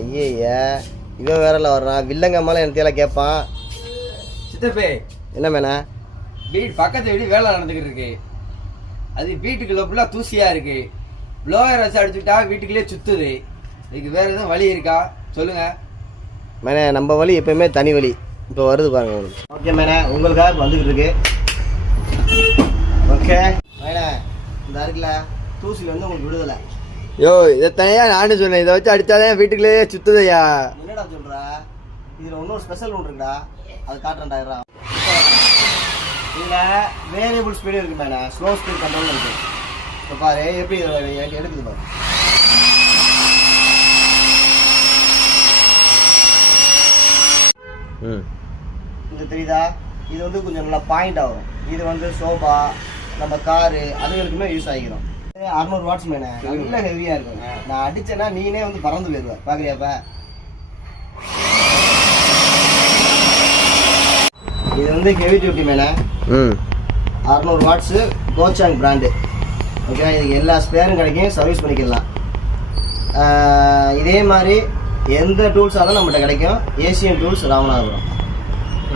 ஐயே இவன் வேறல வர்றான், வில்லங்கம்மால எனத்தையெல்லாம் கேட்பான். சித்தப்பே என்ன மேனா? வீடு பக்கத்து வீடு வேலை நடந்துக்கிட்டு இருக்கு. அது வீட்டுக்குள்ள ஃபுல்லாக தூசியாக இருக்கு. ப்ளோயர் வச்சு அடிச்சுட்டா வீட்டுக்குள்ளே சுத்துது. இதுக்கு வேற எதுவும் வழி இருக்கா சொல்லுங்க மேனே. நம்ம வழி எப்பயுமே தனி வழி. இப்போ வருது பாருங்க உங்களுக்கு. ஓகே மேனே, உங்களுக்காக இப்போ வந்துக்கிட்டு இருக்கு. ஓகே மேனே, இந்த இருக்குல்ல தூசியில் வந்து உங்களுக்கு விடுதலை. யோ இதை தனியா நானும் சொன்னேன். இதை வச்சு அடித்தாதான் வீட்டுக்குள்ளே சுத்துதையா. என்னடா சொல்கிற? இதில் இன்னொரு ஸ்பெஷல் ஒன்று இருக்குடா, அது காட்டுறேன்டாயிரா. இதில் வேரியபிள் ஸ்பீடு இருக்குது மேலே, ஸ்லோ ஸ்பீட் கண்ட்ரோல் இருக்குது. இப்போ பாரு எப்படி எடுக்குது பாரு. இது தெரியுதா? இது வந்து கொஞ்சம் நல்லா பாயிண்டாக வரும். இது வந்து சோபா, நம்ம காரு அதுகளுக்குமே யூஸ் ஆகிக்கிறோம். 600 வாட்ஸ் மேனே, நல்ல ஹெவியாக இருக்கும். நான் அடித்தேன்னா நீனே வந்து பறந்து போயிடுவேன். பார்க்குறியாப்பா? இது வந்து ஹெவி டியூட்டி மேனே. 600 வாட்ஸு, கோச்சாங் பிராண்டு. ஓகே, இதுக்கு எல்லா ஸ்பேரும் கிடைக்கும், சர்வீஸ் பண்ணிக்கலாம். இதே மாதிரி எந்த டூல்ஸ் ஆனாலும் நம்மகிட்ட கிடைக்கும். Asian tools, Ramanathapuram.